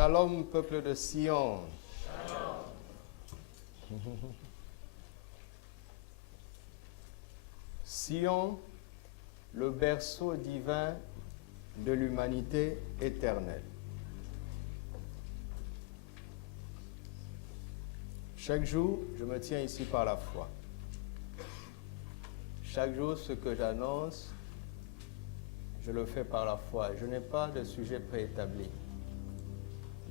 Shalom, peuple de Sion. Sion, le berceau divin de l'humanité éternelle. Chaque jour, je me tiens ici par la foi. Chaque jour, ce que j'annonce, je le fais par la foi. Je n'ai pas de sujet préétabli.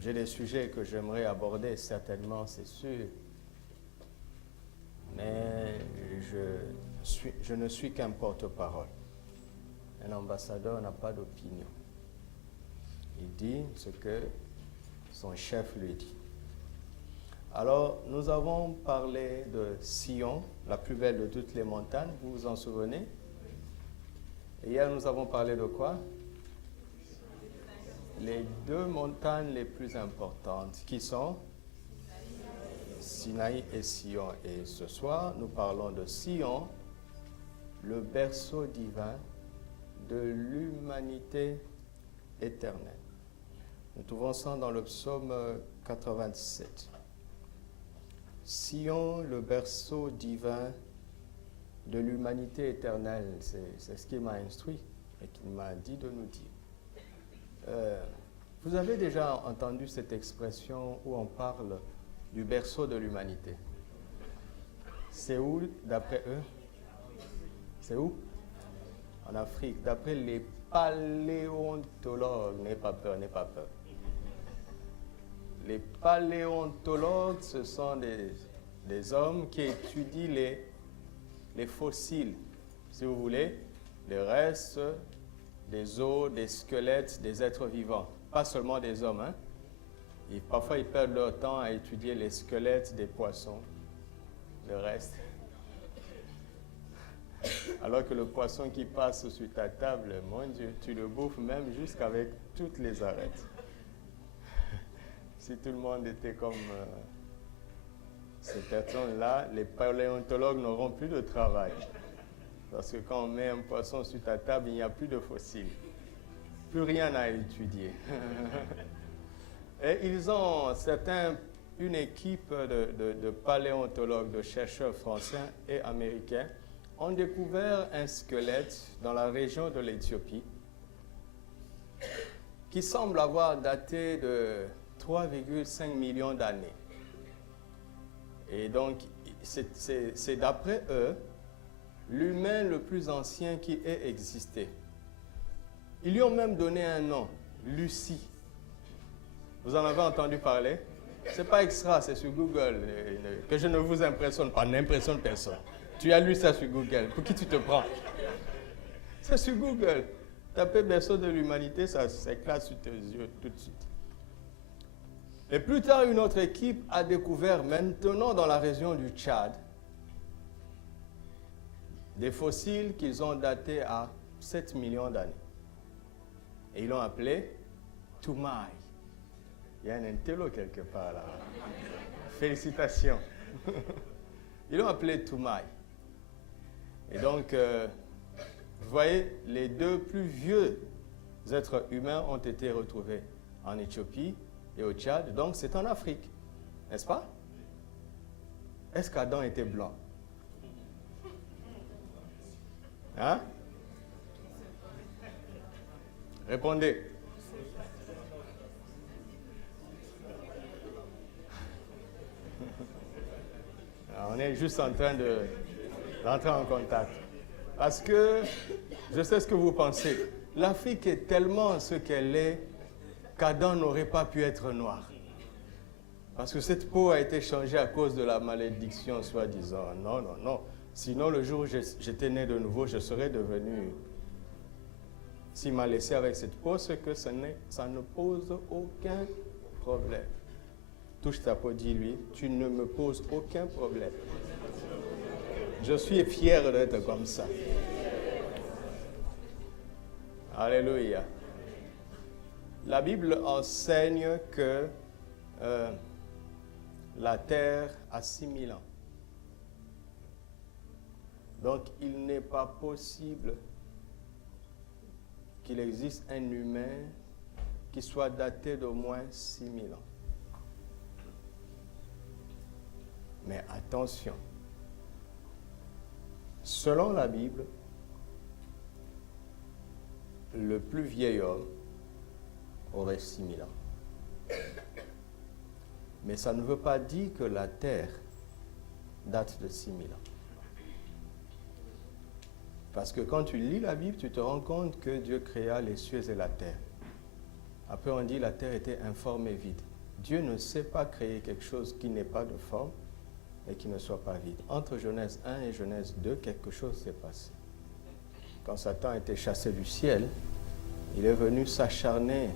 J'ai des sujets que j'aimerais aborder, certainement, c'est sûr. Mais je ne suis qu'un porte-parole. Un ambassadeur n'a pas d'opinion. Il dit ce que son chef lui dit. Alors, nous avons parlé de Sion, la plus belle de toutes les montagnes, vous vous en souvenez? Et hier, nous avons parlé de quoi? Les deux montagnes les plus importantes, qui sont Sinaï et Sion. Et ce soir, nous parlons de Sion, le berceau divin de l'humanité éternelle. Nous trouvons ça dans le psaume 87. Sion, le berceau divin de l'humanité éternelle, c'est ce qu'il m'a instruit et qu'il m'a dit de nous dire. Vous avez déjà entendu cette expression où on parle du berceau de l'humanité? C'est où, d'après eux? C'est où? En Afrique, d'après les paléontologues. N'ayez pas peur, n'ayez pas peur. Les paléontologues, ce sont des hommes qui étudient les fossiles, si vous voulez, les restes des os, des squelettes, des êtres vivants. Pas seulement des hommes, hein. Et parfois, ils perdent leur temps à étudier les squelettes des poissons, le reste. Alors que le poisson qui passe sur ta table, mon Dieu, tu le bouffes même jusqu'avec toutes les arêtes. Si tout le monde était comme ces personnes-là, les paléontologues n'auront plus de travail. Parce que quand on met un poisson sur ta table, il n'y a plus de fossiles. Plus rien à étudier. Et ils ont, certains, une équipe de paléontologues, de chercheurs français et américains, ont découvert un squelette dans la région de l'Éthiopie qui semble avoir daté de 3,5 millions d'années. Et donc, c'est d'après eux, l'humain le plus ancien qui ait existé. Ils lui ont même donné un nom, Lucie. Vous en avez entendu parler? C'est pas extra, c'est sur Google. Que je ne vous impressionne pas, n'impressionne personne. Tu as lu ça sur Google. Pour qui tu te prends? C'est sur Google. Tapez berceau de l'humanité, ça s'éclate sur tes yeux tout de suite. Et plus tard, une autre équipe a découvert, maintenant dans la région du Tchad, des fossiles qu'ils ont datés à 7 millions d'années. Et ils l'ont appelé Toumaï. Il y a un intello quelque part là. Félicitations. Ils l'ont appelé Toumaï. Et donc, vous voyez, les deux plus vieux êtres humains ont été retrouvés en Éthiopie et au Tchad. Donc, c'est en Afrique, n'est-ce pas? Est-ce qu'Adam était blanc? Hein? Répondez. Alors, on est juste en train d'entrer en contact. Parce que, je sais ce que vous pensez, l'Afrique est tellement ce qu'elle est qu'Adam n'aurait pas pu être noir. Parce que cette peau a été changée à cause de la malédiction, soi-disant. Non, non, non. Sinon, le jour où j'étais né de nouveau, je serais devenu... S'il m'a laissé avec cette peau, c'est que ça ne pose aucun problème. Touche ta peau, dis-lui, tu ne me poses aucun problème. Je suis fier d'être comme ça. Alléluia. La Bible enseigne que la terre a 6000 ans. Donc, il n'est pas possible qu'il existe un humain qui soit daté d'au moins 6000 ans. Mais attention, selon la Bible, le plus vieil homme aurait 6000 ans. Mais ça ne veut pas dire que la terre date de 6000 ans. Parce que quand tu lis la Bible, tu te rends compte que Dieu créa les cieux et la terre. Après, on dit que la terre était informe et vide. Dieu ne sait pas créer quelque chose qui n'est pas de forme et qui ne soit pas vide. Entre Genèse 1 et Genèse 2, quelque chose s'est passé. Quand Satan a été chassé du ciel, il est venu s'acharner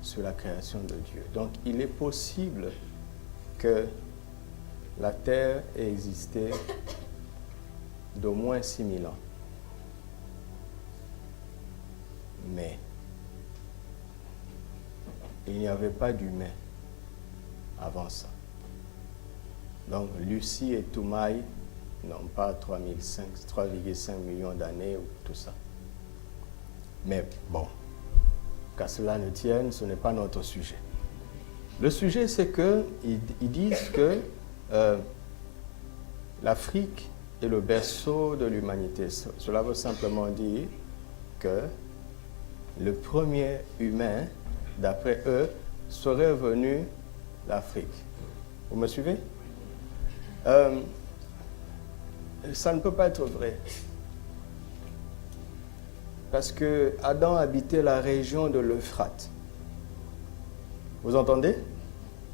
sur la création de Dieu. Donc, il est possible que la terre ait existé d'au moins 6000 ans. Mais il n'y avait pas d'humain avant ça. Donc, Lucie et Toumaï n'ont pas 3,5 millions d'années ou tout ça. Mais bon, qu'à cela ne tienne, ce n'est pas notre sujet. Le sujet, c'est qu'ils disent que l'Afrique est le berceau de l'humanité. Cela veut simplement dire que le premier humain, d'après eux, serait venu d'Afrique. Vous me suivez? Ça ne peut pas être vrai. Parce que Adam habitait la région de l'Euphrate. Vous entendez?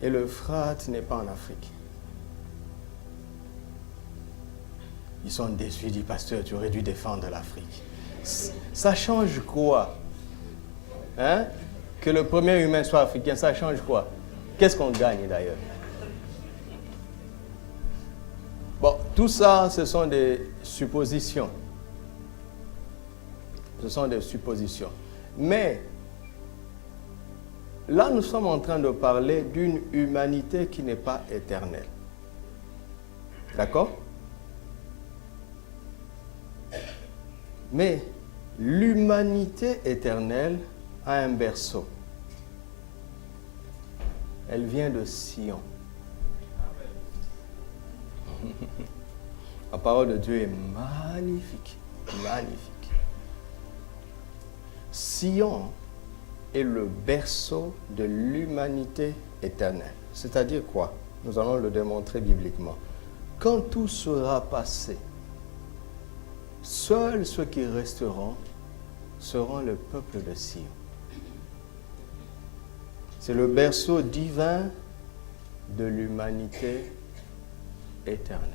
Et l'Euphrate n'est pas en Afrique. Ils sont déçus, ils disent, pasteur, tu aurais dû défendre l'Afrique. Ça change quoi? Hein? Que le premier humain soit africain, ça change quoi? Qu'est-ce qu'on gagne d'ailleurs? Bon, tout ça, ce sont des suppositions. Ce sont des suppositions. Mais, là, nous sommes en train de parler d'une humanité qui n'est pas éternelle. D'accord? Mais, l'humanité éternelle a un berceau. Elle vient de Sion. La parole de Dieu est magnifique. Magnifique. Sion est le berceau de l'humanité éternelle. C'est-à-dire quoi? Nous allons le démontrer bibliquement. Quand tout sera passé, seuls ceux qui resteront seront le peuple de Sion. C'est le berceau divin de l'humanité éternelle.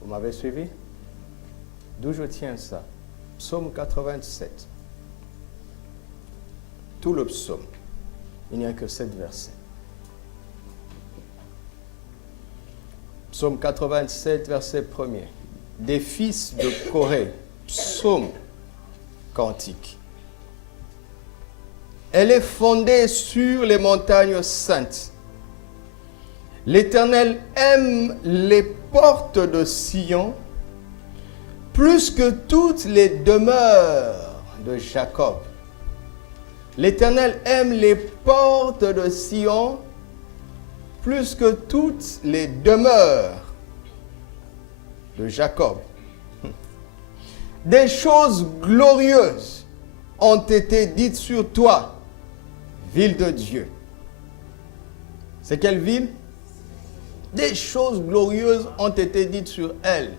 Vous m'avez suivi? D'où je tiens ça? Psaume 87. Tout le psaume. Il n'y a que 7 versets. Psaume 87, verset 1er. Des fils de Corée. Psaume cantique. Elle est fondée sur les montagnes saintes. L'Éternel aime les portes de Sion plus que toutes les demeures de Jacob. L'Éternel aime les portes de Sion plus que toutes les demeures de Jacob. Des choses glorieuses ont été dites sur toi, ville de Dieu. C'est quelle ville? Des choses glorieuses ont été dites sur elle.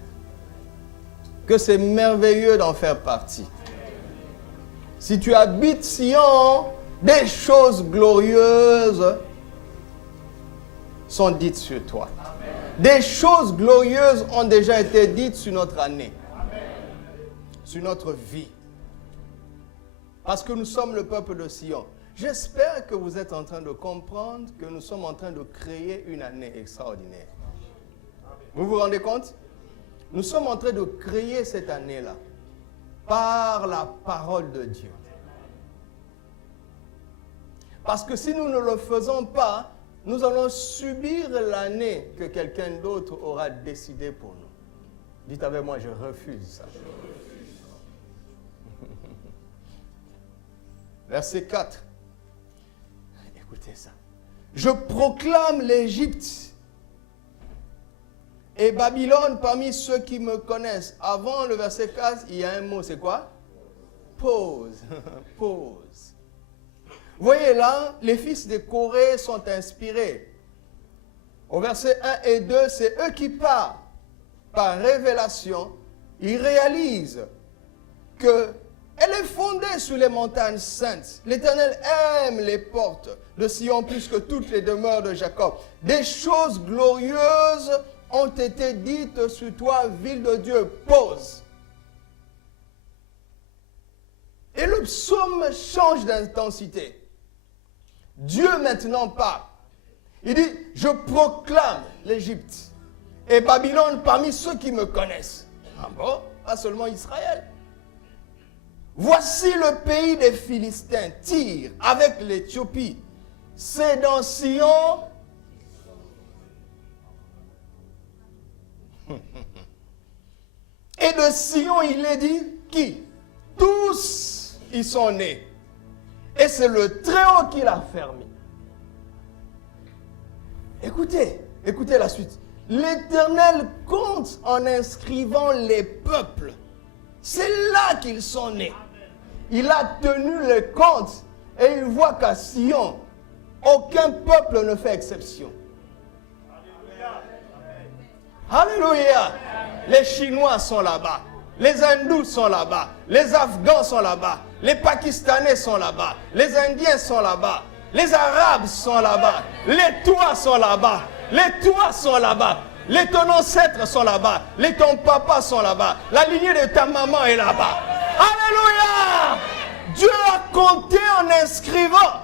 Que c'est merveilleux d'en faire partie. Si tu habites Sion, des choses glorieuses sont dites sur toi. Des choses glorieuses ont déjà été dites sur notre année. Sur notre vie. Parce que nous sommes le peuple de Sion. J'espère que vous êtes en train de comprendre que nous sommes en train de créer une année extraordinaire. Vous vous rendez compte? Nous sommes en train de créer cette année-là par la parole de Dieu. Parce que si nous ne le faisons pas, nous allons subir l'année que quelqu'un d'autre aura décidé pour nous. Dites avec moi, je refuse ça. Verset 4. Écoutez ça. Je proclame l'Égypte et Babylone parmi ceux qui me connaissent. Avant le verset 4, il y a un mot, c'est quoi? Pause. Pause. Vous voyez là, les fils de Corée sont inspirés. Au verset 1 et 2, c'est eux qui parlent. Par révélation, ils réalisent qu'elle est fondée sur les montagnes saintes. L'Éternel aime les portes de Sion plus que toutes les demeures de Jacob. Des choses glorieuses ont été dites sur toi, ville de Dieu. Pause. Et le psaume change d'intensité. Dieu maintenant parle. Il dit, je proclame l'Égypte et Babylone parmi ceux qui me connaissent. Ah bon? Pas seulement Israël. Voici le pays des Philistins, Tyr, avec l'Éthiopie. C'est dans Sion. Et de Sion, il est dit, qui? Tous y sont nés. Et c'est le Très-Haut qui l'a fermé. Écoutez, écoutez la suite. L'Éternel compte en inscrivant les peuples. C'est là qu'ils sont nés. Il a tenu le compte et il voit qu'à Sion, aucun peuple ne fait exception. Alléluia. Les Chinois sont là-bas. Les Hindous sont là-bas. Les Afghans sont là-bas. Les Pakistanais sont là-bas. Les Indiens sont là-bas. Les Arabes sont là-bas. Les Touas sont là-bas. Les Touas sont là-bas. Les ton ancêtre sont là-bas. Les ton papa sont là-bas. La lignée de ta maman est là-bas. Alléluia! Dieu a compté en inscrivant.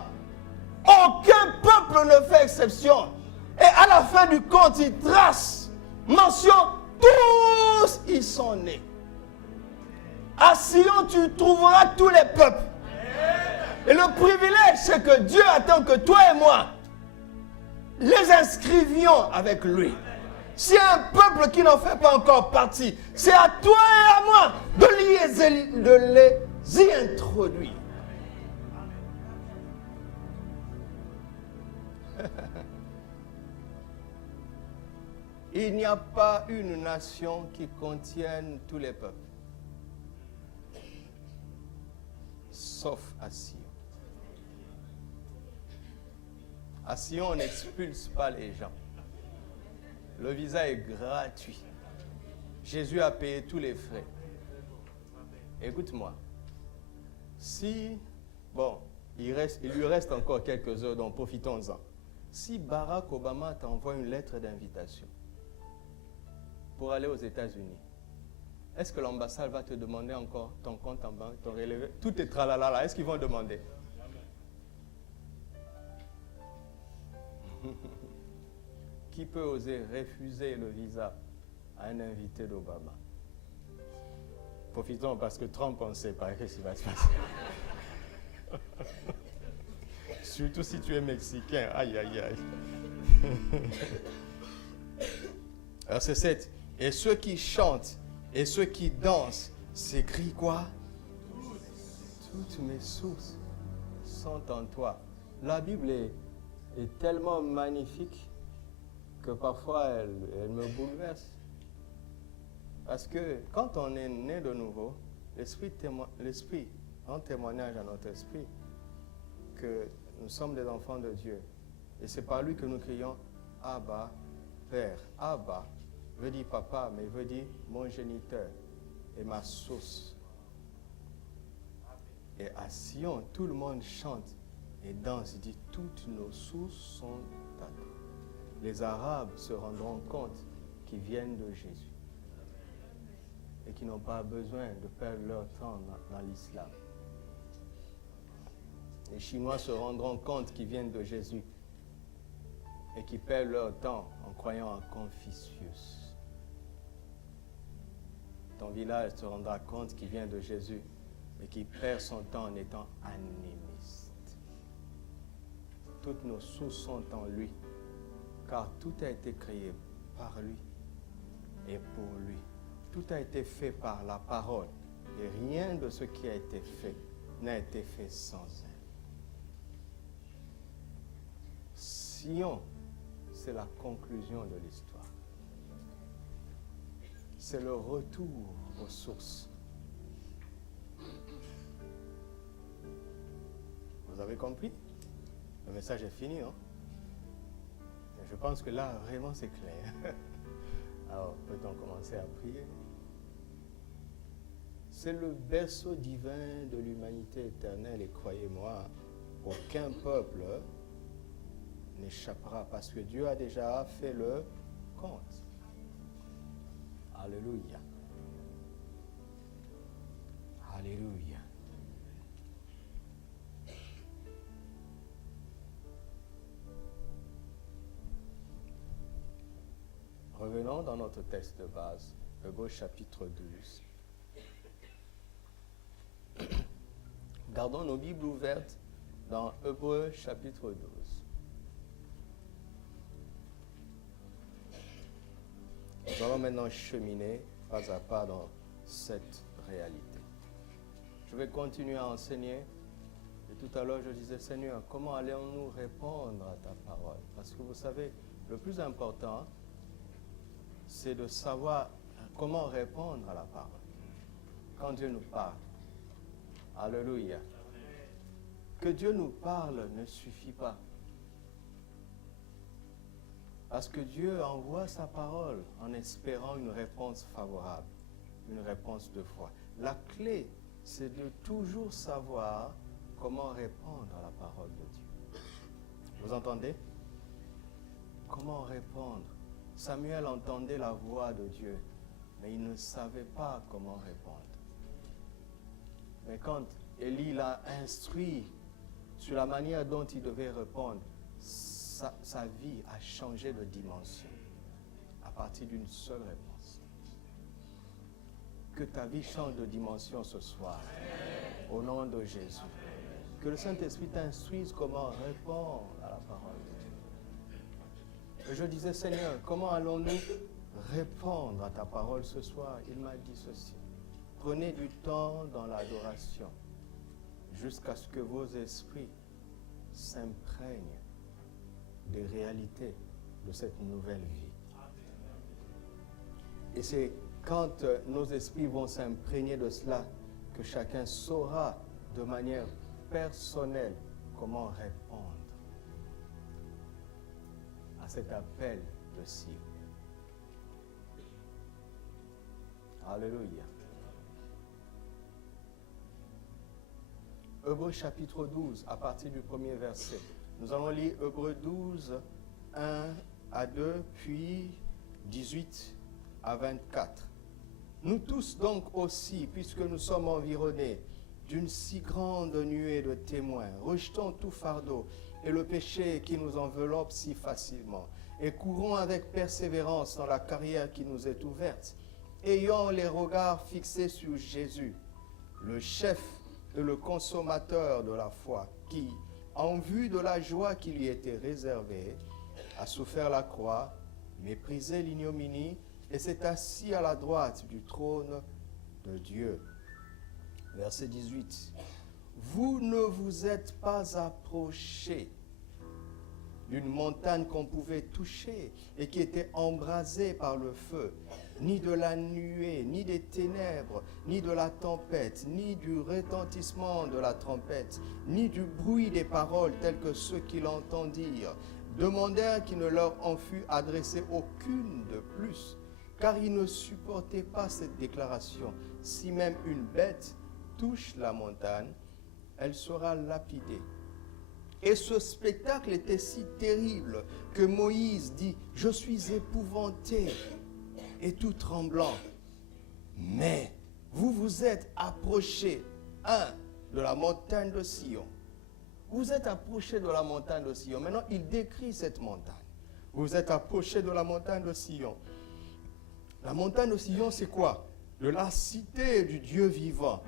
Aucun peuple ne fait exception. Et à la fin du compte, il trace. Mention, tous ils sont nés. À Sion, tu trouveras tous les peuples. Et le privilège, c'est que Dieu attend que toi et moi les inscrivions avec lui. S'il y a un peuple qui n'en fait pas encore partie, c'est à toi et à moi de les y introduire. Il n'y a pas une nation qui contienne tous les peuples, sauf à Sion. À Sion, on n'expulse pas les gens. Le visa est gratuit. Jésus a payé tous les frais. Écoute-moi. Si, bon, il lui reste encore quelques heures, donc profitons-en. Si Barack Obama t'envoie une lettre d'invitation pour aller aux États-Unis, est-ce que l'ambassade va te demander encore ton compte en banque, ton relevé? Tout est tralala là. Est-ce qu'ils vont demander? Qui peut oser refuser le visa à un invité d'Obama? Profitons parce que Trump, on ne sait pas ce qui va se passer. Surtout si tu es mexicain. Aïe, aïe, aïe. Verset 7. Et ceux qui chantent et ceux qui dansent s'écrient quoi? Toutes mes sources sont en toi. La Bible est tellement magnifique que parfois elle me bouleverse. Parce que quand on est né de nouveau, l'Esprit rend témoignage à notre esprit que nous sommes des enfants de Dieu. Et c'est par lui que nous crions Abba, Père. Abba veut dire papa, mais veut dire mon géniteur et ma source. Et à Sion, tout le monde chante et danse. Il dit toutes nos sources sont à toi. Les Arabes se rendront compte qu'ils viennent de Jésus et qu'ils n'ont pas besoin de perdre leur temps dans l'islam. Les Chinois se rendront compte qu'ils viennent de Jésus et qu'ils perdent leur temps en croyant en Confucius. Ton village se rendra compte qu'il vient de Jésus et qu'il perd son temps en étant animiste. Toutes nos sources sont en lui, car tout a été créé par lui et pour lui. Tout a été fait par la parole et rien de ce qui a été fait n'a été fait sans elle. Sion, c'est la conclusion de l'histoire. C'est le retour aux sources. Vous avez compris? Le message est fini, hein? Je pense que là, vraiment, c'est clair. Alors, peut-on commencer à prier? C'est le berceau divin de l'humanité éternelle et croyez-moi, aucun peuple n'échappera parce que Dieu a déjà fait le compte. Alléluia. Alléluia. Revenons dans notre texte de base, Hébreux chapitre 12. Gardons nos Bibles ouvertes dans Hébreux chapitre 12. Nous allons maintenant cheminer pas à pas dans cette réalité. Je vais continuer à enseigner. Et tout à l'heure, je disais, Seigneur, comment allons-nous répondre à ta parole? Parce que vous savez, le plus important, c'est de savoir comment répondre à la parole. Quand Dieu nous parle. Alléluia. Que Dieu nous parle ne suffit pas. Parce que Dieu envoie sa parole en espérant une réponse favorable, une réponse de foi. La clé, c'est de toujours savoir comment répondre à la parole de Dieu. Vous entendez? Comment répondre? Samuel entendait la voix de Dieu, mais il ne savait pas comment répondre. Mais quand Élie l'a instruit sur la manière dont il devait répondre, sa vie a changé de dimension à partir d'une seule réponse. Que ta vie change de dimension ce soir, au nom de Jésus. Que le Saint-Esprit t'instruise comment répondre à la parole de Dieu. Et je disais, Seigneur, comment allons-nous répondre à ta parole ce soir? Il m'a dit ceci. Prenez du temps dans l'adoration jusqu'à ce que vos esprits s'imprègnent des réalités de cette nouvelle vie. Et c'est quand nos esprits vont s'imprégner de cela que chacun saura de manière personnelle comment répondre à cet appel de Sion. Alléluia. Hébreux chapitre 12, à partir du premier verset. Nous allons lire Hébreux 12, 1 à 2, puis 18 à 24. Nous tous donc aussi, puisque nous sommes environnés d'une si grande nuée de témoins, rejetons tout fardeau et le péché qui nous enveloppe si facilement, et courons avec persévérance dans la carrière qui nous est ouverte, ayant les regards fixés sur Jésus, le chef et le consommateur de la foi, qui, en vue de la joie qui lui était réservée, a souffert la croix, méprisé l'ignominie, et s'est assis à la droite du trône de Dieu. Verset 18. Vous ne vous êtes pas approchés d'une montagne qu'on pouvait toucher et qui était embrasée par le feu, ni de la nuée, ni des ténèbres, ni de la tempête, ni du retentissement de la trompette, ni du bruit des paroles telles que ceux qui l'entendirent demandèrent qu'il ne leur en fût adressé aucune de plus, car ils ne supportaient pas cette déclaration. Si même une bête touche la montagne, elle sera lapidée. Et ce spectacle était si terrible que Moïse dit, « Je suis épouvanté et tout tremblant. » Mais vous vous êtes approchés, de la montagne de Sion. Vous êtes approchés de la montagne de Sion. Maintenant, il décrit cette montagne. Vous êtes approchés de la montagne de Sion. La montagne de Sion, c'est quoi? De la cité du Dieu vivant.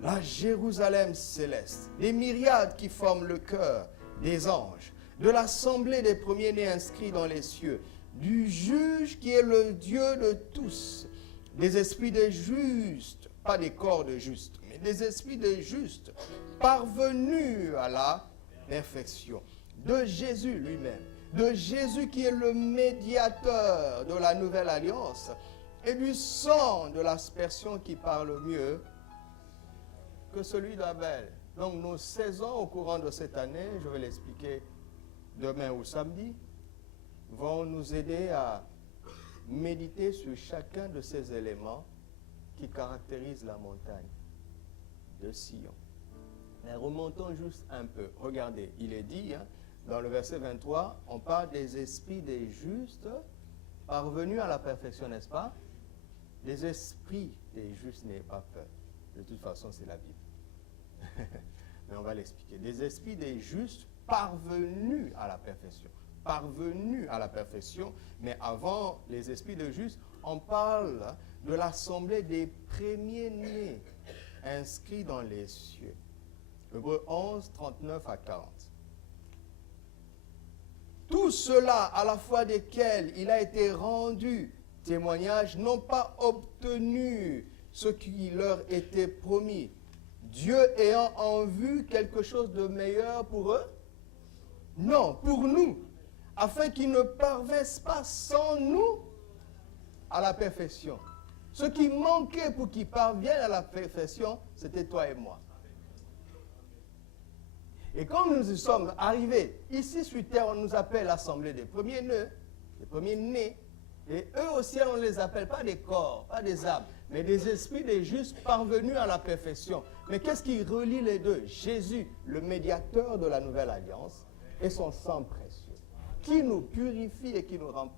La Jérusalem céleste, des myriades qui forment le cœur des anges, de l'assemblée des premiers-nés inscrits dans les cieux, du juge qui est le Dieu de tous, des esprits des justes, pas des corps de justes, mais des esprits des justes, parvenus à la perfection, de Jésus lui-même, de Jésus qui est le médiateur de la nouvelle alliance et du sang de l'aspersion qui parle mieux que celui d'Abel. Donc nos saisons au courant de cette année, je vais l'expliquer demain ou samedi, vont nous aider à méditer sur chacun de ces éléments qui caractérisent la montagne de Sion. Mais remontons juste un peu. Regardez, il est dit, dans le verset 23, on parle des esprits des justes parvenus à la perfection, n'est-ce pas? Les esprits des justes n'aient pas peur. De toute façon, c'est la Bible. Mais on va l'expliquer. Des esprits des justes parvenus à la perfection. Parvenus à la perfection. Mais avant les esprits des justes, on parle de l'assemblée des premiers-nés inscrits dans les cieux. Hébreux 11, 39 à 40. Tout cela, à la fois desquels il a été rendu témoignage, n'ont pas obtenu ce qui leur était promis. Dieu ayant en vue quelque chose de meilleur pour eux? Non, pour nous, afin qu'ils ne parvinssent pas sans nous à la perfection. Ce qui manquait pour qu'ils parviennent à la perfection, c'était toi et moi. Et comme nous y sommes arrivés, ici sur terre, on nous appelle l'assemblée des premiers-nés, et eux aussi, on ne les appelle pas des corps, pas des âmes, mais des esprits des justes parvenus à la perfection. Mais qu'est-ce qui relie les deux? Jésus, le médiateur de la nouvelle alliance, et son sang précieux, qui nous purifie et qui nous rend.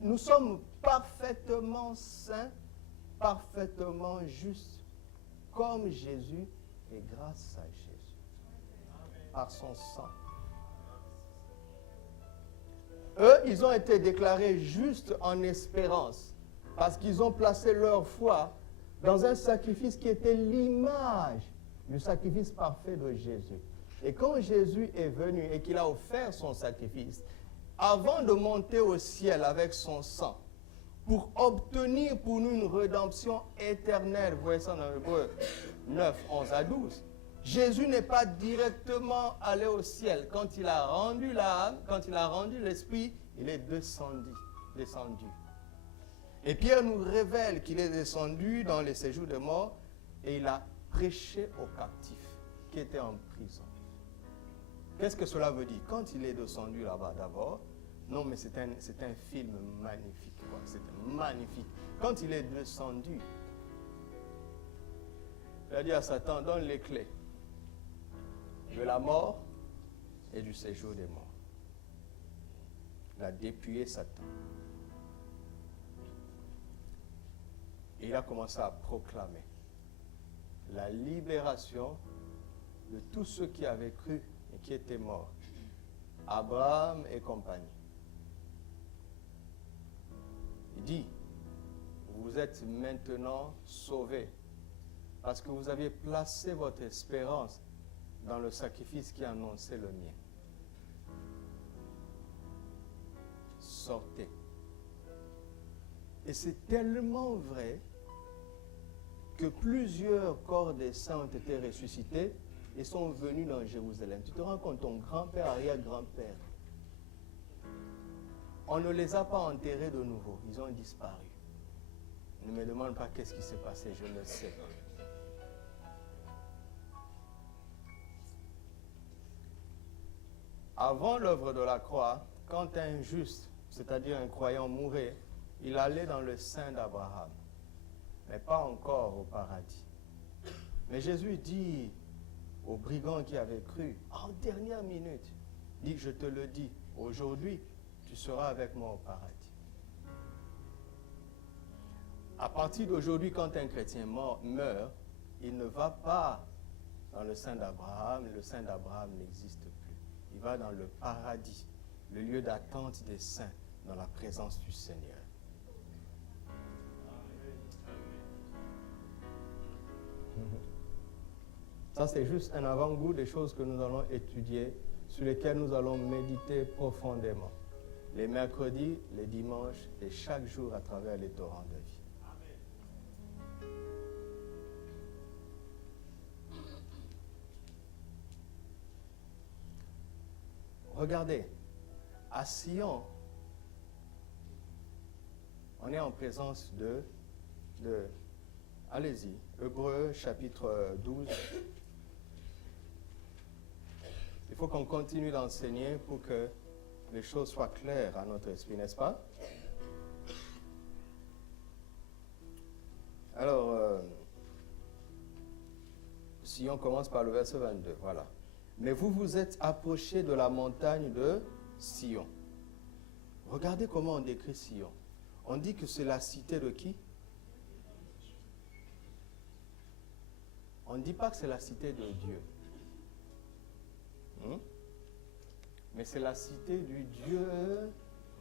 Nous sommes parfaitement saints, parfaitement justes, comme Jésus, et grâce à Jésus, par son sang. Eux, ils ont été déclarés justes en espérance, parce qu'ils ont placé leur foi dans un sacrifice qui était l'image du sacrifice parfait de Jésus. Et quand Jésus est venu et qu'il a offert son sacrifice, avant de monter au ciel avec son sang, pour obtenir pour nous une rédemption éternelle, vous voyez ça dans Hébreux 9, 11 à 12, Jésus n'est pas directement allé au ciel. Quand il a rendu l'âme, quand il a rendu l'esprit, il est descendu. Et Pierre nous révèle qu'il est descendu dans les séjours des morts et il a prêché aux captifs qui étaient en prison. Qu'est-ce que cela veut dire? Quand il est descendu là-bas d'abord, non mais c'est un film magnifique. C'était magnifique. Quand il est descendu, il a dit à Satan, donne les clés de la mort et du séjour des morts. Il a dépouillé Satan. Et il a commencé à proclamer la libération de tous ceux qui avaient cru et qui étaient morts. Abraham et compagnie. Il dit, vous êtes maintenant sauvés parce que vous aviez placé votre espérance dans le sacrifice qui annonçait le mien. Sortez. Et c'est tellement vrai que plusieurs corps des saints ont été ressuscités et sont venus dans Jérusalem. Tu te rends compte, ton grand-père, arrière-grand-père, on ne les a pas enterrés de nouveau, ils ont disparu. Ne me demande pas qu'est-ce qui s'est passé, je le sais. Avant l'œuvre de la croix, quand un juste, c'est-à-dire un croyant, mourait, il allait dans le sein d'Abraham, mais pas encore au paradis. Mais Jésus dit aux brigands qui avaient cru, en dernière minute, dit, je te le dis, aujourd'hui, tu seras avec moi au paradis. À partir d'aujourd'hui, quand un chrétien meurt, il ne va pas dans le sein d'Abraham, le sein d'Abraham n'existe plus. Il va dans le paradis, le lieu d'attente des saints, dans la présence du Seigneur. Ça, c'est juste un avant-goût des choses que nous allons étudier, sur lesquelles nous allons méditer profondément. Les mercredis, les dimanches et chaque jour à travers les torrents de vie. Regardez, À Sion, on est en présence de allez-y, Hébreux chapitre 12. Il faut qu'on continue d'enseigner pour que les choses soient claires à notre esprit, n'est-ce pas? Alors, si on commence par le verset 22, voilà. Mais vous vous êtes approchés de la montagne de Sion. Regardez comment on décrit Sion. On dit que c'est la cité de qui? On ne dit pas que c'est la cité de Dieu. Mais c'est la cité du Dieu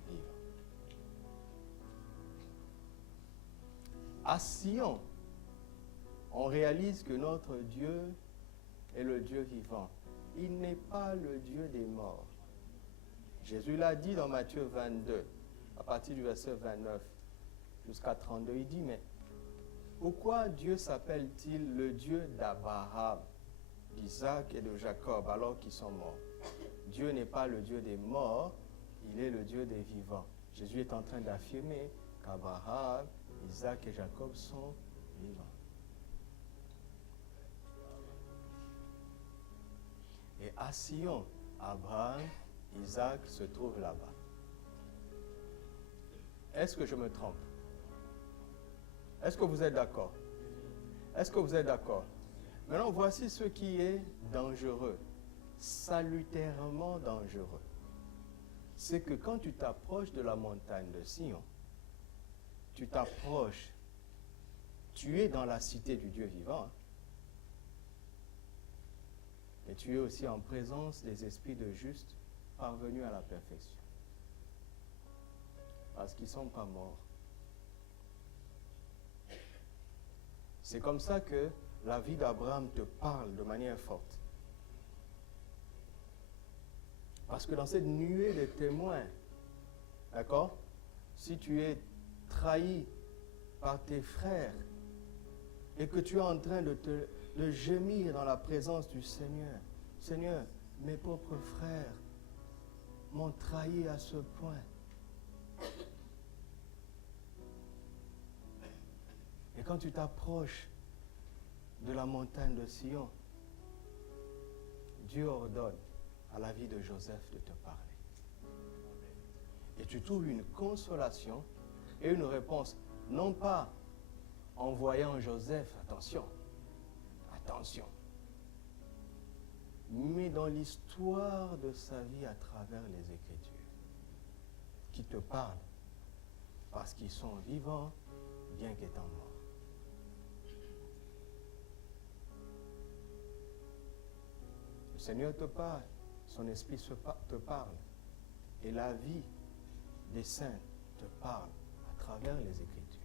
vivant. À Sion, on réalise que notre Dieu est le Dieu vivant. Il n'est pas le Dieu des morts. Jésus l'a dit dans Matthieu 22, à partir du verset 29 jusqu'à 32. Il dit, mais pourquoi Dieu s'appelle-t-il le Dieu d'Abraham, d'Isaac et de Jacob alors qu'ils sont morts? Dieu n'est pas le Dieu des morts, il est le Dieu des vivants. Jésus est en train d'affirmer qu'Abraham, Isaac et Jacob sont vivants. Et à Sion, Abraham, Isaac se trouvent là-bas. Est-ce que je me trompe? Est-ce que vous êtes d'accord? Est-ce que vous êtes d'accord? Maintenant, voici ce qui est dangereux, salutairement dangereux. C'est que quand tu t'approches de la montagne de Sion, tu t'approches, tu es dans la cité du Dieu vivant, et tu es aussi en présence des esprits de justes parvenus à la perfection. Parce qu'ils ne sont pas morts. C'est comme ça que la vie d'Abraham te parle de manière forte. Parce que dans cette nuée de témoins, d'accord, si tu es trahi par tes frères et que tu es en train de gémir dans la présence du Seigneur, Seigneur, mes propres frères m'ont trahi à ce point. Et quand tu t'approches de la montagne de Sion, Dieu ordonne à la vie de Joseph de te parler. Et tu trouves une consolation et une réponse, non pas en voyant Joseph, attention, mais dans l'histoire de sa vie à travers les Écritures, qui te parlent parce qu'ils sont vivants, bien qu'étant morts. Le Seigneur te parle, son esprit te parle, et la vie des saints te parle à travers les Écritures.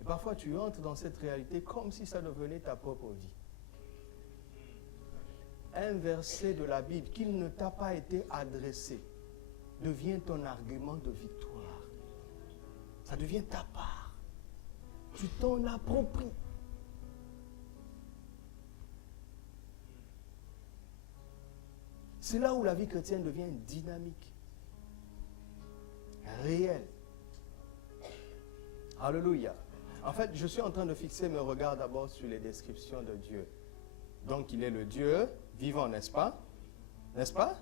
Et parfois tu entres dans cette réalité comme si ça devenait ta propre vie. Un verset de la Bible qui ne t'a pas été adressé devient ton argument de victoire. Ça devient ta part. Tu t'en appropries. C'est là où la vie chrétienne devient dynamique, réelle. Alléluia. En fait, je suis en train de fixer mes regards d'abord sur les descriptions de Dieu. Donc, il est le Dieu vivant, n'est-ce pas? N'est-ce pas?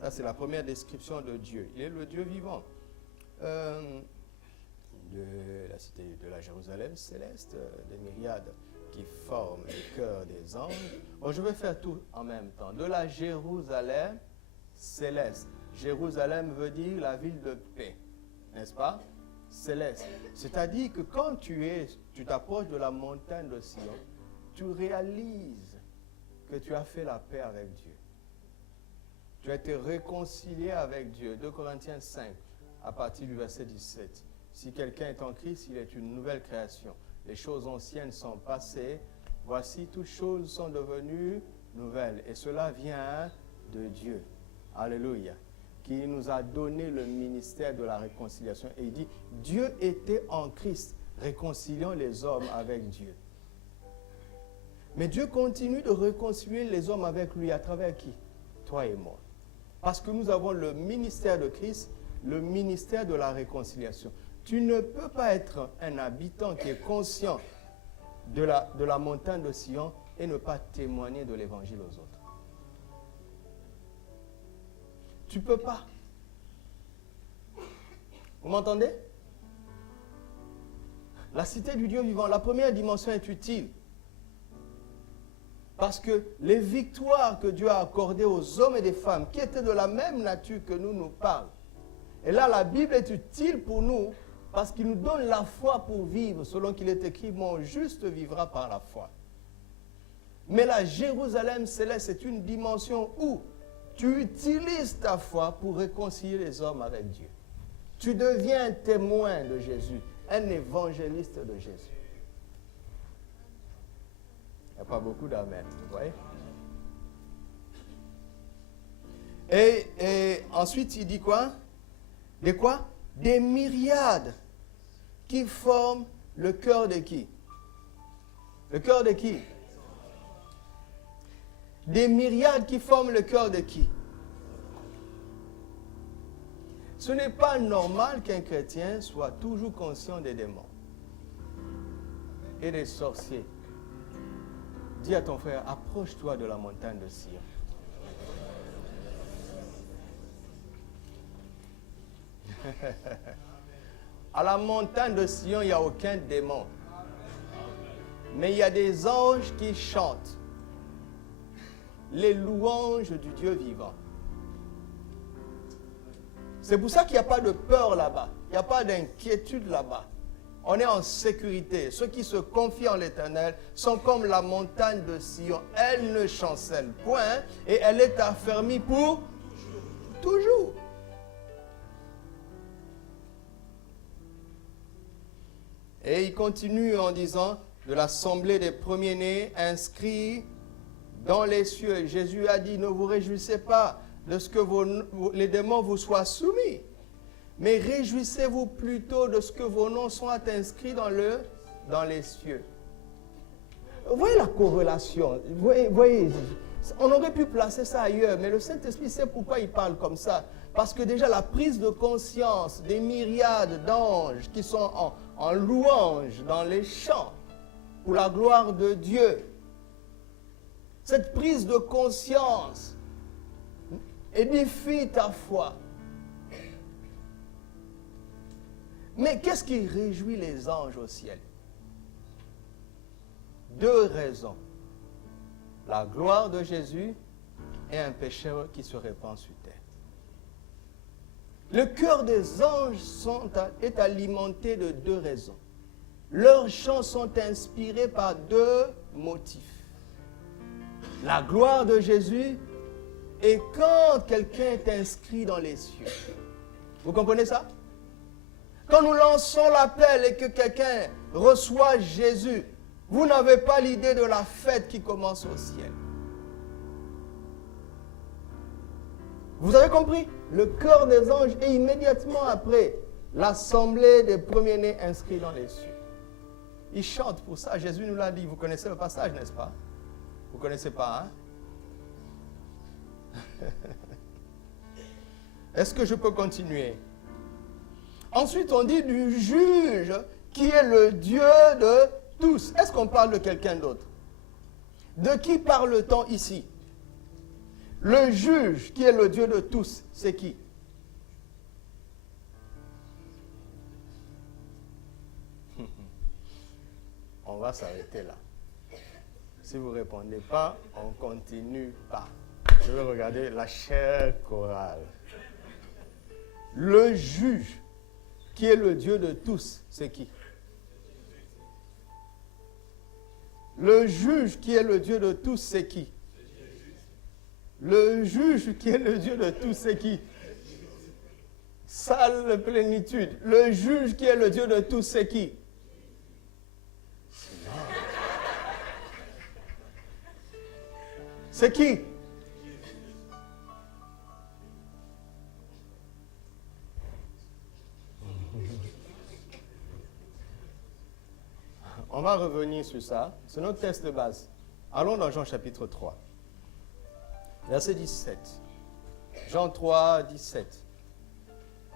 Ça, c'est la première description de Dieu. Il est le Dieu vivant. De la cité de la Jérusalem céleste, des myriades qui forment le cœur des anges. Bon, je vais faire tout en même temps. De la Jérusalem céleste. Jérusalem veut dire la ville de paix, n'est-ce pas? Céleste. C'est-à-dire que quand tu t'approches de la montagne de Sion, tu réalises que tu as fait la paix avec Dieu. Tu as été réconcilié avec Dieu. 2 Corinthiens 5, à partir du verset 17. Si quelqu'un est en Christ, il est une nouvelle création. Les choses anciennes sont passées. Voici, toutes choses sont devenues nouvelles. Et cela vient de Dieu. Alléluia. Qui nous a donné le ministère de la réconciliation. Et il dit, Dieu était en Christ, réconciliant les hommes avec Dieu. Mais Dieu continue de réconcilier les hommes avec lui à travers qui? Toi et moi. Parce que nous avons le ministère de Christ, le ministère de la réconciliation. Tu ne peux pas être un habitant qui est conscient de la montagne de Sion et ne pas témoigner de l'évangile aux autres. Tu ne peux pas. Vous m'entendez? La cité du Dieu vivant, la première dimension est utile. Parce que les victoires que Dieu a accordées aux hommes et des femmes qui étaient de la même nature que nous parlent. Et là, la Bible est utile pour nous parce qu'il nous donne la foi pour vivre, selon qu'il est écrit, mon juste vivra par la foi. Mais la Jérusalem céleste, c'est une dimension où tu utilises ta foi pour réconcilier les hommes avec Dieu. Tu deviens un témoin de Jésus, un évangéliste de Jésus. Il n'y a pas beaucoup d'amen, vous voyez? Et ensuite, il dit quoi? Des quoi? Des myriades qui forment le cœur de qui? Le cœur de qui? Des myriades qui forment le cœur de qui? Ce n'est pas normal qu'un chrétien soit toujours conscient des démons et des sorciers. Dis à ton frère, approche-toi de la montagne de Sion. À la montagne de Sion, il n'y a aucun démon. Mais il y a des anges qui chantent les louanges du Dieu vivant. C'est pour ça qu'il n'y a pas de peur là-bas. Il n'y a pas d'inquiétude là-bas. On est en sécurité. Ceux qui se confient en l'Éternel sont comme la montagne de Sion. Elle ne chancelle point et elle est affermie pour toujours. Et il continue en disant, de l'assemblée des premiers-nés inscrits dans les cieux. Jésus a dit, ne vous réjouissez pas de ce que les démons vous soient soumis, mais réjouissez-vous plutôt de ce que vos noms soient inscrits dans les cieux. Vous voyez la corrélation? Vous voyez, on aurait pu placer ça ailleurs, mais le Saint-Esprit sait pourquoi il parle comme ça. Parce que déjà la prise de conscience des myriades d'anges qui sont en louange dans les chants pour la gloire de Dieu, cette prise de conscience édifie ta foi. Mais qu'est-ce qui réjouit les anges au ciel? Deux raisons. La gloire de Jésus et un pécheur qui se répand sur terre. Le cœur des anges est alimenté de deux raisons. Leurs chants sont inspirés par deux motifs. La gloire de Jésus et quand quelqu'un est inscrit dans les cieux. Vous comprenez ça? Quand nous lançons l'appel et que quelqu'un reçoit Jésus, vous n'avez pas l'idée de la fête qui commence au ciel. Vous avez compris? Le cœur des anges est immédiatement après l'assemblée des premiers-nés inscrits dans les cieux. Ils chantent pour ça. Jésus nous l'a dit. Vous connaissez le passage, n'est-ce pas? Vous ne connaissez pas, hein? Est-ce que je peux continuer? Ensuite, on dit du juge qui est le Dieu de tous. Est-ce qu'on parle de quelqu'un d'autre? De qui parle-t-on ici? Le juge qui est le Dieu de tous, c'est qui? On va s'arrêter là. Si vous ne répondez pas, on ne continue pas. Je vais regarder la chère chorale. Le juge qui est le Dieu de tous, c'est qui? Le juge qui est le Dieu de tous, c'est qui? Le juge qui est le Dieu de tous, c'est qui? Sale plénitude. Le juge qui est le Dieu de tous, c'est qui? C'est qui? On va revenir sur ça. C'est notre texte de base. Allons dans Jean chapitre 3. Verset 17. Jean 3, 17.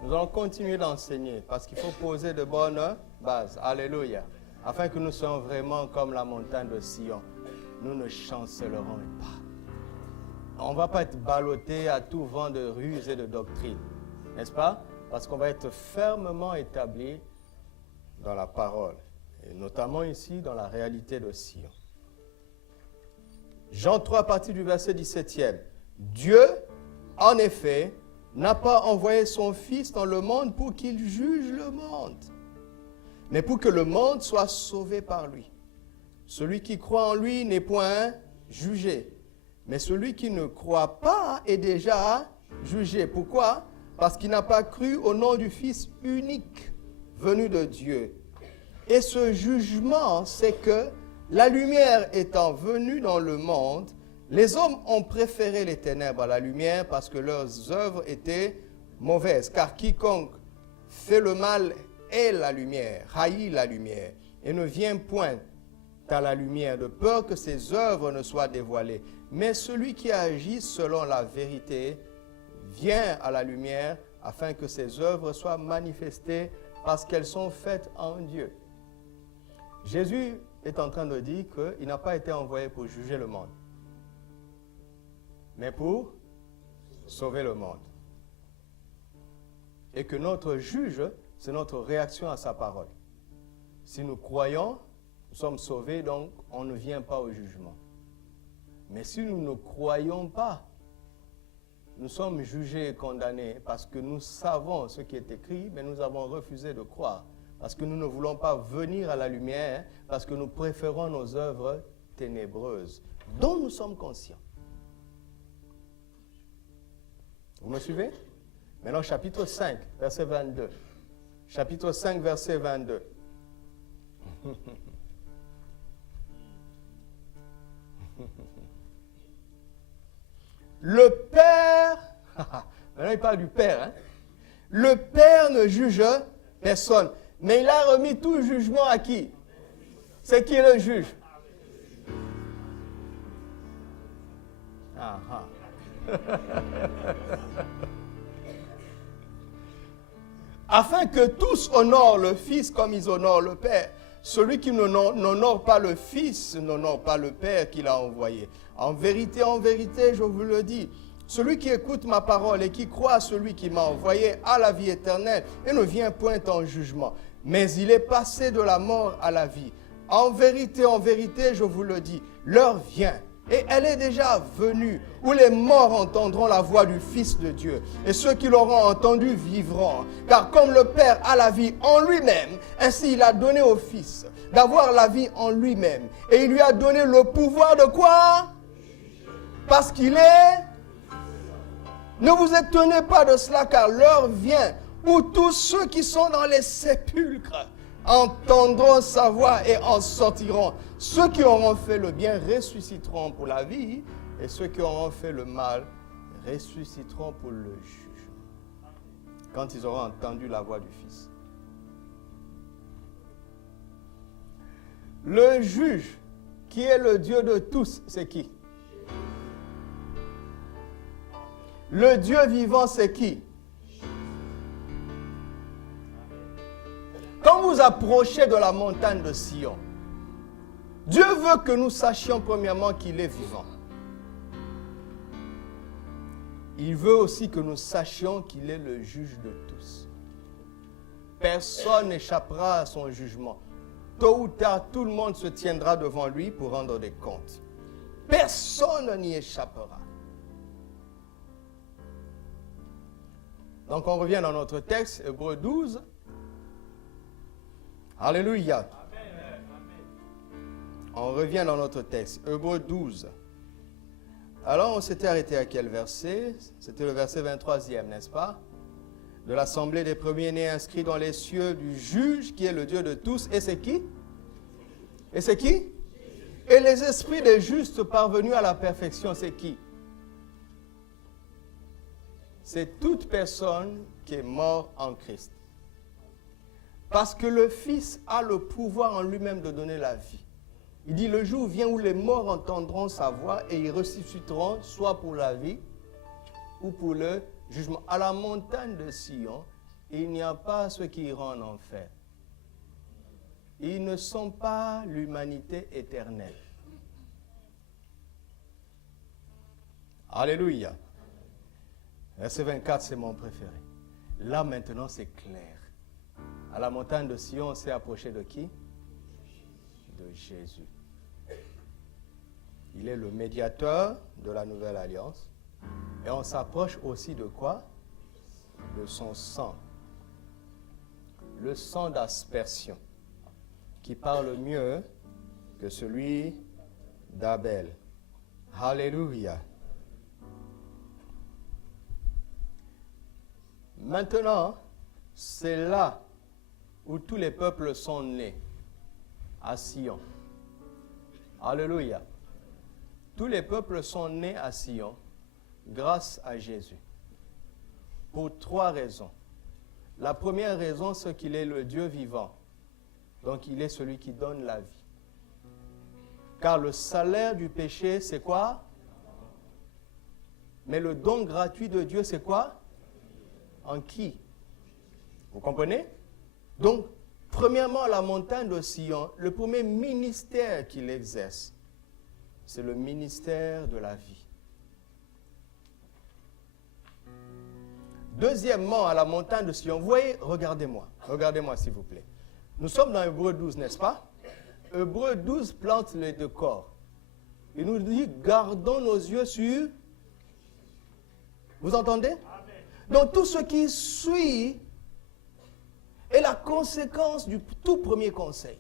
Nous allons continuer d'enseigner parce qu'il faut poser de bonnes bases. Alléluia. Afin que nous soyons vraiment comme la montagne de Sion. Nous ne chancellerons pas. On ne va pas être ballotté à tout vent de ruse et de doctrine. N'est-ce pas? Parce qu'on va être fermement établi dans la parole. Et notamment ici, dans la réalité de Sion. Jean 3, à partir du verset 17e. Dieu, en effet, n'a pas envoyé son Fils dans le monde pour qu'il juge le monde, mais pour que le monde soit sauvé par lui. Celui qui croit en lui n'est point jugé, mais celui qui ne croit pas est déjà jugé. Pourquoi? Parce qu'il n'a pas cru au nom du Fils unique venu de Dieu. Et ce jugement, c'est que la lumière étant venue dans le monde, les hommes ont préféré les ténèbres à la lumière parce que leurs œuvres étaient mauvaises. Car quiconque fait le mal est la lumière, haït la lumière, et ne vient point à la lumière de peur que ses œuvres ne soient dévoilées. Mais celui qui agit selon la vérité vient à la lumière afin que ses œuvres soient manifestées parce qu'elles sont faites en Dieu. Jésus est en train de dire qu'il n'a pas été envoyé pour juger le monde, mais pour sauver le monde. Et que notre juge, c'est notre réaction à sa parole. Si nous croyons, nous sommes sauvés, donc on ne vient pas au jugement. Mais si nous ne croyons pas, nous sommes jugés et condamnés parce que nous savons ce qui est écrit, mais nous avons refusé de croire. Parce que nous ne voulons pas venir à la lumière, parce que nous préférons nos œuvres ténébreuses, dont nous sommes conscients. Vous me suivez? Maintenant, chapitre 5, verset 22. Chapitre 5, verset 22. Le Père, maintenant il parle du Père, hein? Le Père ne juge personne, mais il a remis tout jugement à qui? C'est qui le juge? Ah, ah. Afin que tous honorent le Fils comme ils honorent le Père. Celui qui n'honore pas le Fils n'honore pas le Père qui l'a envoyé. En vérité, je vous le dis, celui qui écoute ma parole et qui croit à celui qui m'a envoyé a la vie éternelle et ne vient point en jugement, mais il est passé de la mort à la vie. En vérité, je vous le dis, l'heure vient. Et elle est déjà venue, où les morts entendront la voix du Fils de Dieu. Et ceux qui l'auront entendu vivront. Car comme le Père a la vie en lui-même, ainsi il a donné au Fils d'avoir la vie en lui-même. Et il lui a donné le pouvoir de quoi? Parce qu'il est... Ne vous étonnez pas de cela, car l'heure vient où tous ceux qui sont dans les sépulcres entendront sa voix et en sortiront. Ceux qui auront fait le bien ressusciteront pour la vie, et ceux qui auront fait le mal ressusciteront pour le jugement, quand ils auront entendu la voix du Fils. Le juge, qui est le Dieu de tous, c'est qui? Le Dieu vivant, c'est qui? Quand vous approchez de la montagne de Sion, Dieu veut que nous sachions premièrement qu'il est vivant. Il veut aussi que nous sachions qu'il est le juge de tous. Personne n'échappera à son jugement. Tôt ou tard, tout le monde se tiendra devant lui pour rendre des comptes. Personne n'y échappera. Donc on revient dans notre texte, Hébreux 12. Alléluia. On revient dans notre texte, Hébreux 12. Alors, on s'était arrêté à quel verset? C'était le verset 23e, n'est-ce pas? De l'assemblée des premiers-nés inscrits dans les cieux du juge qui est le Dieu de tous. Et c'est qui? Et c'est qui? Et les esprits des justes parvenus à la perfection, c'est qui? C'est toute personne qui est morte en Christ. Parce que le Fils a le pouvoir en lui-même de donner la vie. Il dit, le jour vient où les morts entendront sa voix et ils ressusciteront, soit pour la vie, ou pour le jugement. À la montagne de Sion, il n'y a pas ceux qui iront en enfer. Ils ne sont pas l'humanité éternelle. Alléluia. Verset 24, c'est mon préféré. Là maintenant, c'est clair. À la montagne de Sion, on s'est approché de qui? De Jésus. Il est le médiateur de la nouvelle alliance. Et on s'approche aussi de quoi? De son sang. Le sang d'aspersion, qui parle mieux que celui d'Abel. Alléluia. Maintenant, c'est là où tous les peuples sont nés, à Sion. Alléluia. Tous les peuples sont nés à Sion grâce à Jésus. Pour 3 raisons. La première raison, c'est qu'il est le Dieu vivant. Donc, il est celui qui donne la vie. Car le salaire du péché, c'est quoi? Mais le don gratuit de Dieu, c'est quoi? En qui? Vous comprenez? Donc, premièrement, la montagne de Sion, le premier ministère qu'il exerce, c'est le ministère de la vie. Deuxièmement, à la montagne de Sion, vous voyez, regardez-moi s'il vous plaît. Nous sommes dans Hébreux 12, n'est-ce pas? Hébreux 12 plante les 2 corps. Il nous dit, gardons nos yeux sur... Vous entendez? Donc tout ce qui suit est la conséquence du tout premier conseil.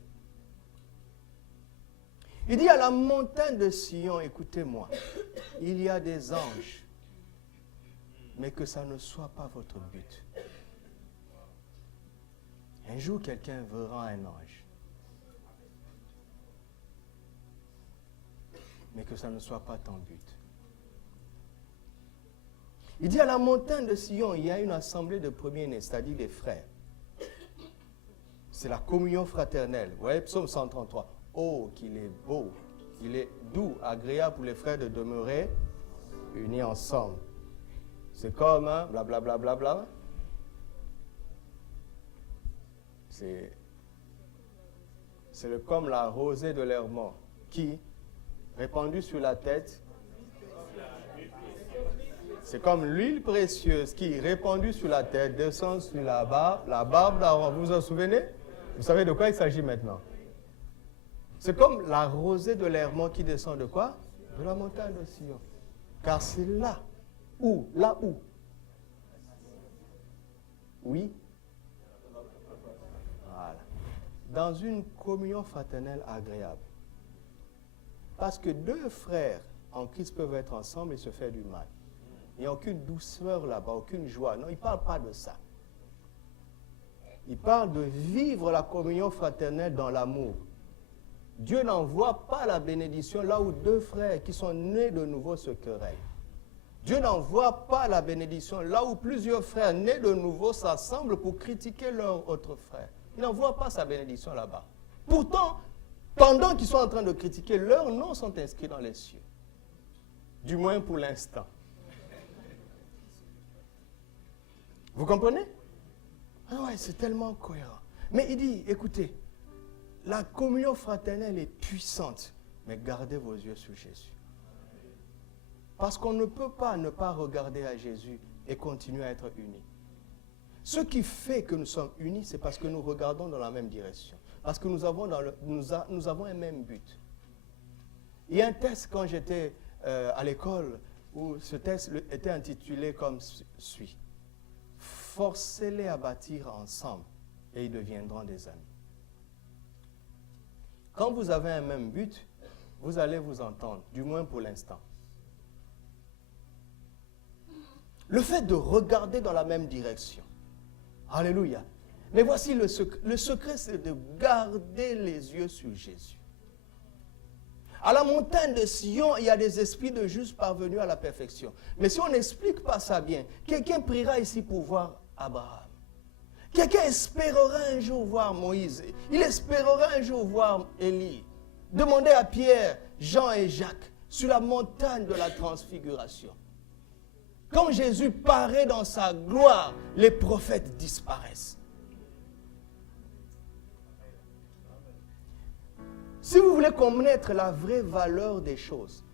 Il dit à la montagne de Sion, écoutez-moi, il y a des anges, mais que ça ne soit pas votre but. Un jour, quelqu'un verra un ange, mais que ça ne soit pas ton but. Il dit à la montagne de Sion, il y a une assemblée de premiers-nés, c'est-à-dire des frères. C'est la communion fraternelle. Vous voyez, psaume 133. Oh, qu'il est beau, il est doux, agréable pour les frères de demeurer unis ensemble. C'est comme, blablabla. Bla, bla, bla. C'est comme la rosée de l'Hermon qui, répandue sur la tête, c'est comme l'huile précieuse qui, répandue sur la tête, descend sur la barbe d'Aaron. Vous vous en souvenez? Vous savez de quoi il s'agit maintenant? C'est comme la rosée de l'Hermon qui descend de quoi? De la montagne de Sion. Car c'est là où? Oui. Voilà. Dans une communion fraternelle agréable. Parce que 2 frères en Christ peuvent être ensemble et se faire du mal. Il n'y a aucune douceur là-bas, aucune joie. Non, il ne parle pas de ça. Il parle de vivre la communion fraternelle dans l'amour. Dieu n'envoie pas la bénédiction là où 2 frères qui sont nés de nouveau se querellent. Dieu n'envoie pas la bénédiction là où plusieurs frères nés de nouveau s'assemblent pour critiquer leur autre frère. Il n'envoie pas sa bénédiction là-bas. Pourtant, pendant qu'ils sont en train de critiquer, leurs noms sont inscrits dans les cieux. Du moins pour l'instant. Vous comprenez? Ah ouais, c'est tellement cohérent. Mais il dit, écoutez, la communion fraternelle est puissante, mais gardez vos yeux sur Jésus. Parce qu'on ne peut pas ne pas regarder à Jésus et continuer à être unis. Ce qui fait que nous sommes unis, c'est parce que nous regardons dans la même direction. Parce que nous avons un même but. Il y a un texte quand j'étais à l'école où ce texte était intitulé comme suit. Forcez-les à bâtir ensemble et ils deviendront des amis. Quand vous avez un même but, vous allez vous entendre, du moins pour l'instant. Le fait de regarder dans la même direction. Alléluia. Mais voici le secret. Le secret, c'est de garder les yeux sur Jésus. À la montagne de Sion, il y a des esprits de justes parvenus à la perfection. Mais si on n'explique pas ça bien, quelqu'un priera ici pour voir Abraham. Quelqu'un espérera un jour voir Moïse. Il espérera un jour voir Élie. Demandez à Pierre, Jean et Jacques sur la montagne de la transfiguration. Quand Jésus paraît dans sa gloire, les prophètes disparaissent. Si vous voulez connaître la vraie valeur des choses,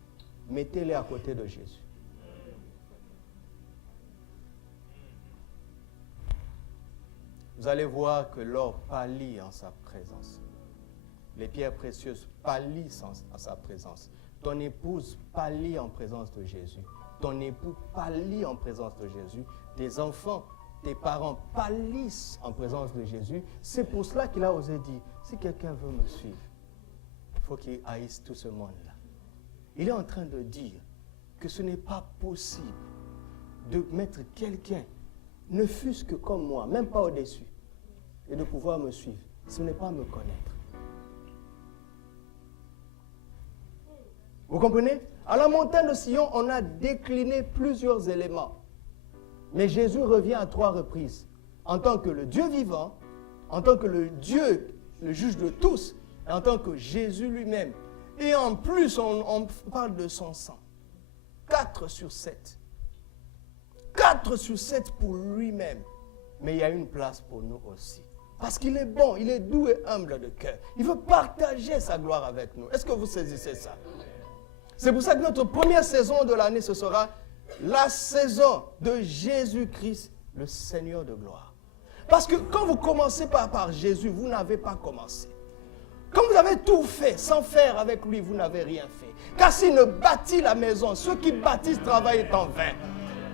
mettez-les à côté de Jésus. Vous allez voir que l'or pâlit en sa présence. Les pierres précieuses pâlissent en sa présence. Ton épouse pâlit en présence de Jésus. Ton époux pâlit en présence de Jésus. Tes enfants, tes parents pâlissent en présence de Jésus. C'est pour cela qu'il a osé dire, si quelqu'un veut me suivre, il faut qu'il haïsse tout ce monde-là. Il est en train de dire que ce n'est pas possible de mettre quelqu'un, ne fût-ce que comme moi, même pas au-dessus, et de pouvoir me suivre. Ce n'est pas me connaître. Vous comprenez? À la montagne de Sion, on a décliné plusieurs éléments. Mais Jésus revient à 3 reprises. En tant que le Dieu vivant, en tant que le Dieu, le juge de tous, et en tant que Jésus lui-même. Et en plus, on parle de son sang. 4 sur 7. 4 sur 7 pour lui-même. Mais il y a une place pour nous aussi. Parce qu'il est bon, il est doux et humble de cœur. Il veut partager sa gloire avec nous. Est-ce que vous saisissez ça? C'est pour ça que notre première saison de l'année, ce sera la saison de Jésus-Christ, le Seigneur de gloire. Parce que quand vous commencez par Jésus, vous n'avez pas commencé. Quand vous avez tout fait sans faire avec lui, vous n'avez rien fait. Car s'il ne bâtit la maison, ceux qui bâtissent travaillent en vain.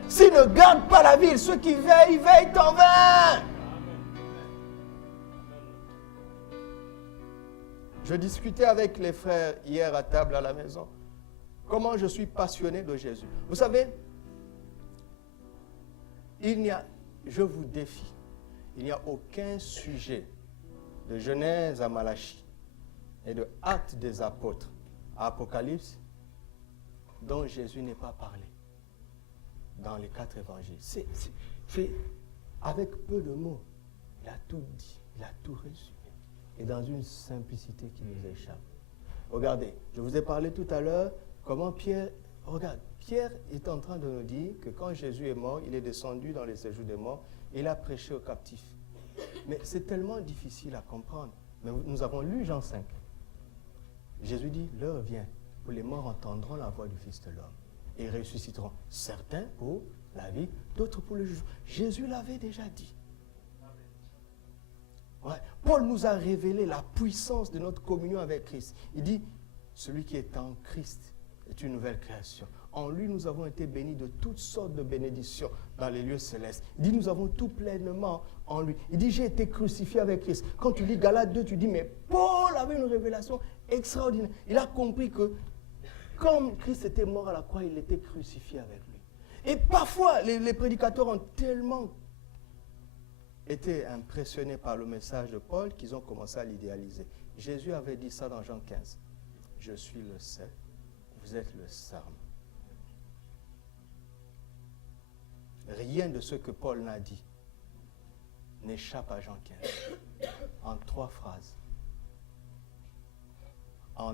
S'il ne garde pas la ville, ceux qui veillent en vain. Je discutais avec les frères hier à table à la maison. Comment je suis passionné de Jésus. Vous savez, je vous défie, il n'y a aucun sujet de Genèse à Malachie et de Actes des Apôtres à Apocalypse dont Jésus n'est pas parlé dans les 4 évangiles. C'est avec peu de mots, il a tout dit, il a tout résumé. Et dans une simplicité qui nous échappe. Regardez, je vous ai parlé tout à l'heure comment Pierre est en train de nous dire que quand Jésus est mort, il est descendu dans les séjours des morts et il a prêché aux captifs. Mais c'est tellement difficile à comprendre. Mais nous avons lu Jean 5. Jésus dit, l'heure vient où les morts entendront la voix du Fils de l'homme et ressusciteront. Certains pour la vie, d'autres pour le jugement. Jésus l'avait déjà dit. Ouais. Paul nous a révélé la puissance de notre communion avec Christ. Il dit, celui qui est en Christ est une nouvelle création. En lui, nous avons été bénis de toutes sortes de bénédictions dans les lieux célestes. Il dit, nous avons tout pleinement en lui. Il dit, j'ai été crucifié avec Christ. Quand tu lis Galates 2, tu dis, mais Paul avait une révélation extraordinaire. Il a compris que, comme Christ était mort à la croix, il était crucifié avec lui. Et parfois, les prédicateurs ont tellement été impressionnés par le message de Paul qu'ils ont commencé à l'idéaliser. Jésus avait dit ça dans Jean 15. Je suis le seul, vous êtes le sarme. Rien de ce que Paul n'a dit n'échappe à Jean 15. En 3 phrases. En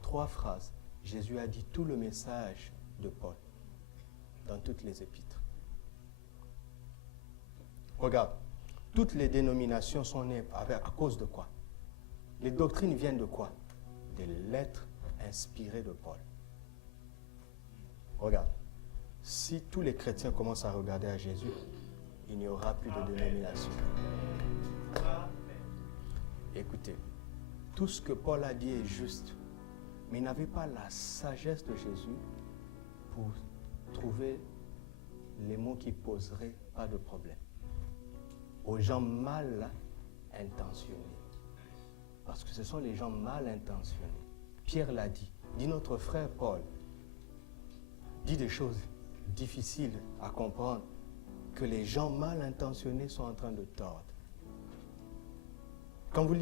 3 phrases, Jésus a dit tout le message de Paul dans toutes les épîtres. Regarde, toutes les dénominations sont nées à cause de quoi? Les doctrines viennent de quoi? Des lettres inspirées de Paul. Regarde, si tous les chrétiens commencent à regarder à Jésus, il n'y aura plus de dénomination. Écoutez, tout ce que Paul a dit est juste, mais il n'avait pas la sagesse de Jésus pour trouver les mots qui poseraient pas de problème aux gens mal intentionnés. Parce que ce sont les gens mal intentionnés. Pierre l'a dit. Dit notre frère Paul. Dit des choses difficiles à comprendre que les gens mal intentionnés sont en train de tordre. Quand vous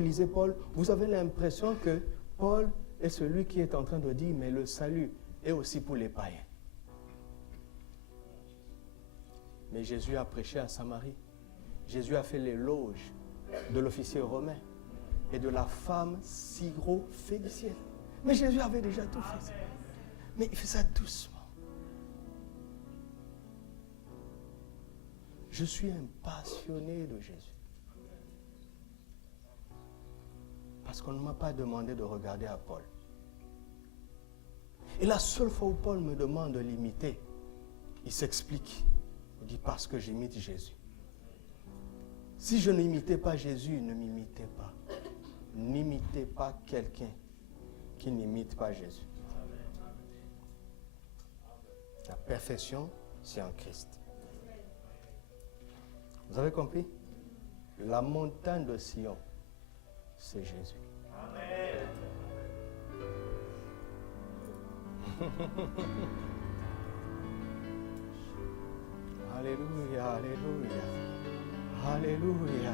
lisez Paul, vous avez l'impression que Paul est celui qui est en train de dire mais le salut est aussi pour les païens. Mais Jésus a prêché à Samarie. Jésus a fait l'éloge de l'officier romain et de la femme syro-phénicienne. Mais Jésus avait déjà tout fait. Mais il fait ça doucement. Je suis un passionné de Jésus. Parce qu'on ne m'a pas demandé de regarder à Paul. Et la seule fois où Paul me demande de l'imiter, il s'explique. Il dit parce que j'imite Jésus. Si je n'imitais pas Jésus, ne m'imitez pas. N'imitez pas quelqu'un qui n'imite pas Jésus. La perfection, c'est en Christ. Vous avez compris? La montagne de Sion, c'est Jésus. Amen. Alléluia, alléluia, alléluia,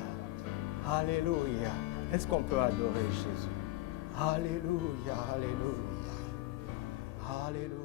alléluia. Est-ce qu'on peut adorer Jésus? Alléluia, alléluia, alléluia.